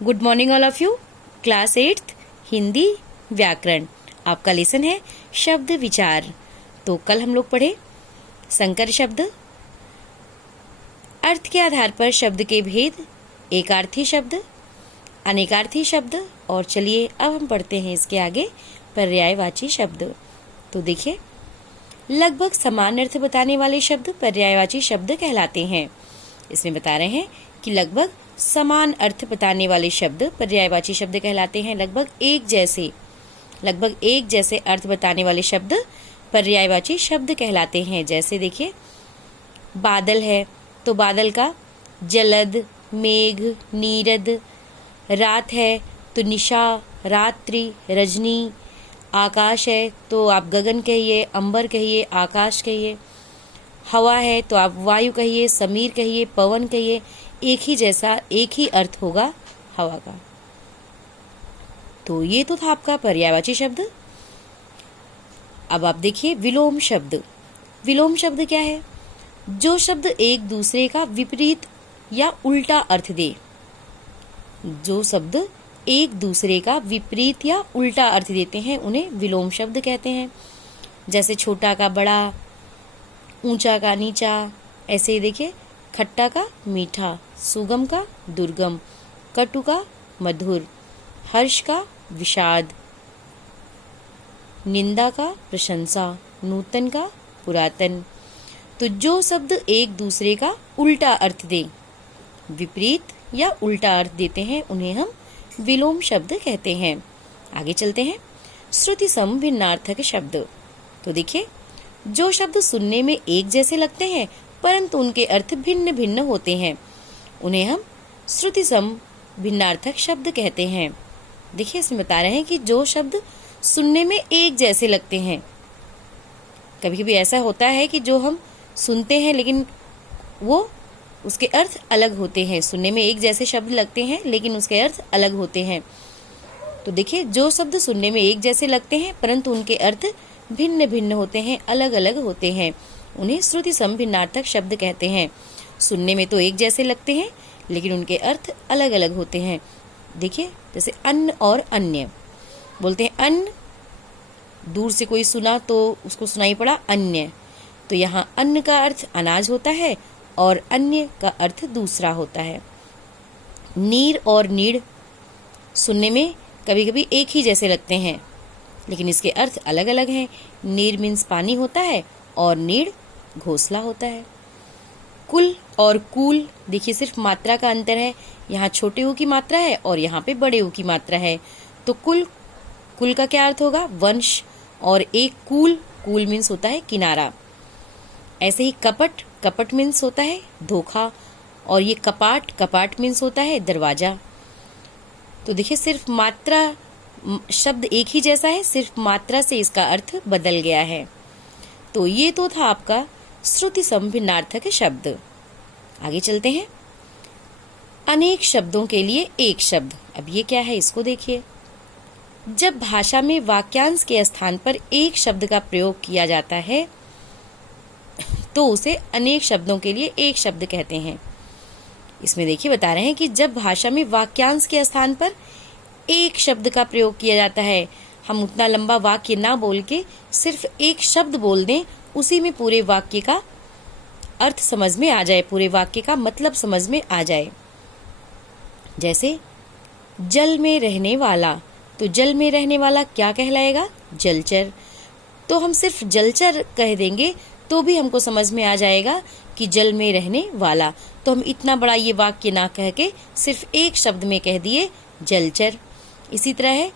Good morning all of you. Class 8th Hindi व्याकरण, आपका lesson है शब्द विचार। तो कल हम लोग पढ़े संकर शब्द, अर्थ के आधार पर शब्द के भेद, एकार्थी शब्द, अनेकार्थी शब्द, और चलिए अब हम पढ़ते हैं इसके आगे पर्यायवाची शब्द। तो देखिए, लगभग समान अर्थ बताने वाले शब्द पर्यायवाची शब्द कहलाते हैं। इसमें बता रहे हैं कि लगभग समान अर्थ बताने वाले शब्द पर्यायवाची शब्द कहलाते हैं। लगभग एक जैसे अर्थ बताने वाले शब्द पर्यायवाची शब्द कहलाते हैं। जैसे देखिए, बादल है तो बादल का जलद, मेघ, नीरद। रात है तो निशा, रात्रि, रजनी। आकाश है तो आप गगन कहिए, अंबर कहिए, आकाश कहिए। हवा है तो आप वायु कहिए, समीर कहिए, पवन कहिए। एक ही अर्थ होगा हवा का। तो ये तो था आपका पर्यायवाची शब्द। अब आप देखिए विलोम शब्द। विलोम शब्द क्या है? जो शब्द एक दूसरे का विपरीत या उल्टा अर्थ दे। जो शब्द एक दूसरे का विपरीत या उल्टा अर्थ देते हैं उन्हें विलोम शब्द कहते हैं। जैसे छोटा का बड़ा, ऊंचा का नीचा। ऐसे ही देखिए, खट्टा का मीठा, सुगम का दुर्गम, कटु का मधुर, हर्ष का विषाद, निंदा का प्रशंसा, नूतन का पुरातन। तो जो शब्द एक दूसरे का उल्टा अर्थ दे, विपरीत या उल्टा अर्थ देते हैं, उन्हें हम विलोम शब्द कहते हैं। आगे चलते हैं, श्रुति सम भिन्नार्थक शब्द। तो देखिए, जो शब्द सुनने में एक जैसे लगते हैं परंतु उनके अर्थ भिन्न भिन्न होते हैं, उन्हें हम श्रुति सम भिन्नार्थक शब्द कहते हैं। देखिए, इसमें बता रहे हैं कि जो शब्द सुनने में एक जैसे लगते हैं, कभी कभी ऐसा होता है कि जो हम सुनते हैं लेकिन वो उसके अर्थ अलग होते हैं। सुनने में एक जैसे शब्द लगते हैं लेकिन उसके अर्थ अलग होते हैं। तो देखिए, जो शब्द सुनने में एक जैसे लगते हैं परंतु उनके अर्थ भिन्न भिन्न होते हैं, अलग अलग होते हैं, उन्हें श्रुति सम भिन्नार्थक शब्द कहते हैं। सुनने में तो एक जैसे लगते हैं लेकिन उनके अर्थ अलग अलग होते हैं। देखिए, जैसे अन्न और अन्य। बोलते हैं अन्न, दूर से कोई सुना तो उसको सुनाई पड़ा अन्य। तो यहाँ अन्न का अर्थ अनाज होता है और अन्य का अर्थ दूसरा होता है। नीर और नीड़, सुनने में कभी कभी एक ही जैसे लगते हैं लेकिन इसके अर्थ अलग अलग हैं। नीर मीन्स पानी होता है और नीड़ घोंसला होता है। कुल और कूल, देखिए सिर्फ मात्रा का अंतर है। यहाँ छोटे ऊ की मात्रा है और यहाँ पे बड़े ऊ की मात्रा है। तो कुल का क्या अर्थ होगा? वंश। और एक कूल मीन्स होता है किनारा। ऐसे ही कपट मीन्स होता है धोखा। और ये कपाट मीन्स होता है दरवाजा। तो देखिए, सिर्फ मात्रा, शब्द एक ही जैसा है, सिर्फ मात्रा से इसका अर्थ बदल गया है। तो ये तो था आपका श्रुति सम भिन्नार्थक शब्द। आगे चलते हैं, अनेक शब्दों के लिए एक शब्द। अब ये क्या है, इसको देखिए। जब भाषा में वाक्यांश के स्थान पर एक शब्द का प्रयोग किया जाता है तो उसे अनेक शब्दों के लिए एक शब्द कहते हैं। इसमें देखिए, बता रहे हैं कि जब भाषा में वाक्यांश के स्थान पर एक शब्द का प्रयोग किया जाता है, हम उतना लंबा वाक्य ना बोल के सिर्फ एक शब्द बोल दें, उसी में पूरे वाक्य का अर्थ समझ में आ जाए, पूरे वाक्य का मतलब समझ में आ जाए। जैसे जल में रहने वाला, तो जल में रहने वाला क्या कहलाएगा? जलचर। तो हम सिर्फ जलचर कह देंगे तो भी हमको समझ में आ जाएगा कि जल में रहने वाला। तो हम इतना बड़ा ये वाक्य ना कह के सिर्फ एक शब्द में कह दिए जलचर। इसी तरह है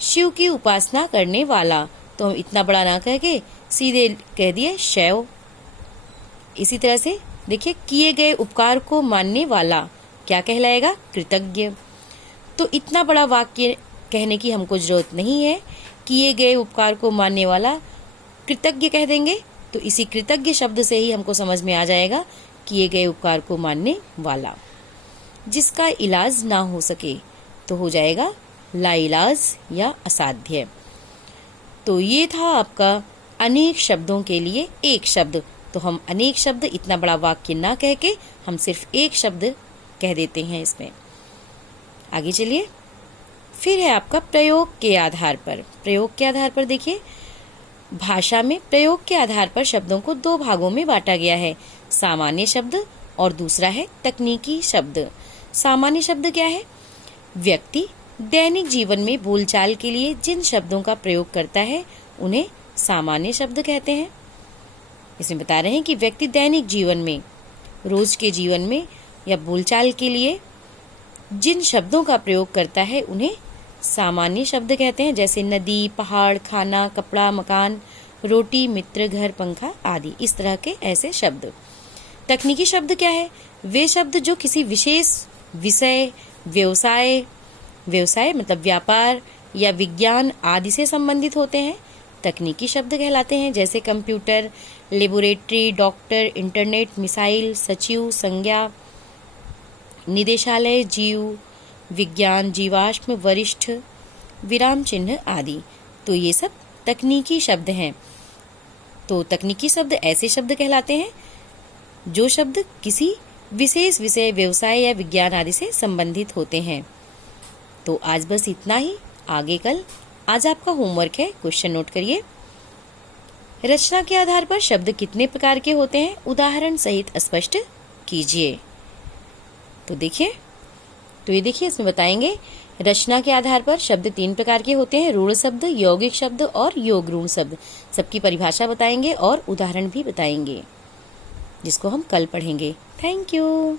शिव की उपासना करने वाला, तो हम इतना बड़ा ना कह के सीधे कह दिए शैव। इसी तरह से देखिए, किए गए उपकार को मानने वाला क्या कहलाएगा? कृतज्ञ। तो इतना बड़ा वाक्य कहने की हमको जरूरत नहीं है। किए गए उपकार को मानने वाला कृतज्ञ कह देंगे तो इसी कृतज्ञ शब्द से ही हमको समझ में आ जाएगा किए गए उपकार को मानने वाला। जिसका इलाज ना हो सके तो हो जाएगा लाइलाज या असाध्य। तो ये था आपका अनेक शब्दों के लिए एक शब्द। तो हम अनेक शब्द, इतना बड़ा वाक्य ना कह के हम सिर्फ एक शब्द कह देते हैं इसमें। आगे चलिए, फिर है आपका प्रयोग के आधार पर। प्रयोग के आधार पर देखिए, भाषा में प्रयोग के आधार पर शब्दों को दो भागों में बांटा गया है, सामान्य शब्द और दूसरा है तकनीकी शब्द। सामान्य शब्द क्या है? व्यक्ति दैनिक जीवन में बोलचाल के लिए जिन शब्दों का प्रयोग करता है उन्हें सामान्य शब्द कहते हैं। इसमें बता रहे हैं कि व्यक्ति दैनिक जीवन में, रोज के जीवन में या बोलचाल के लिए जिन शब्दों का प्रयोग करता है उन्हें सामान्य शब्द कहते हैं, जैसे नदी, पहाड़, खाना, कपड़ा, मकान, रोटी, मित्र, घर, पंखा आदि, इस तरह के ऐसे शब्द। तकनीकी शब्द क्या है? वे शब्द जो किसी विशेष विषय, व्यवसाय मतलब व्यापार या विज्ञान आदि से संबंधित होते हैं, तकनीकी शब्द कहलाते हैं, जैसे computer, laboratory, doctor, internet, missile, सचिव, संज्ञा, निदेशालय, जीव विज्ञान, जीवाश्म, वरिष्ठ, विराम चिन्ह आदि। तो ये सब तकनीकी शब्द हैं। तो तकनीकी शब्द ऐसे शब्द कहलाते हैं जो शब्द किसी विशेष विषय, व्यवसाय या विज्ञान आदि से संबंधित होते हैं। तो आज बस इतना ही, आगे कल। आज आपका होमवर्क है, क्वेश्चन नोट करिए। रचना के आधार पर शब्द कितने प्रकार के होते हैं, उदाहरण सहित स्पष्ट कीजिए। तो देखिए, तो ये देखिए, इसमें बताएंगे रचना के आधार पर शब्द 3 प्रकार के होते हैं, रूढ़ शब्द, यौगिक शब्द और योगरूढ़ शब्द। सबकी परिभाषा बताएंगे और उदाहरण भी बताएंगे, जिसको हम कल पढ़ेंगे। Thank you.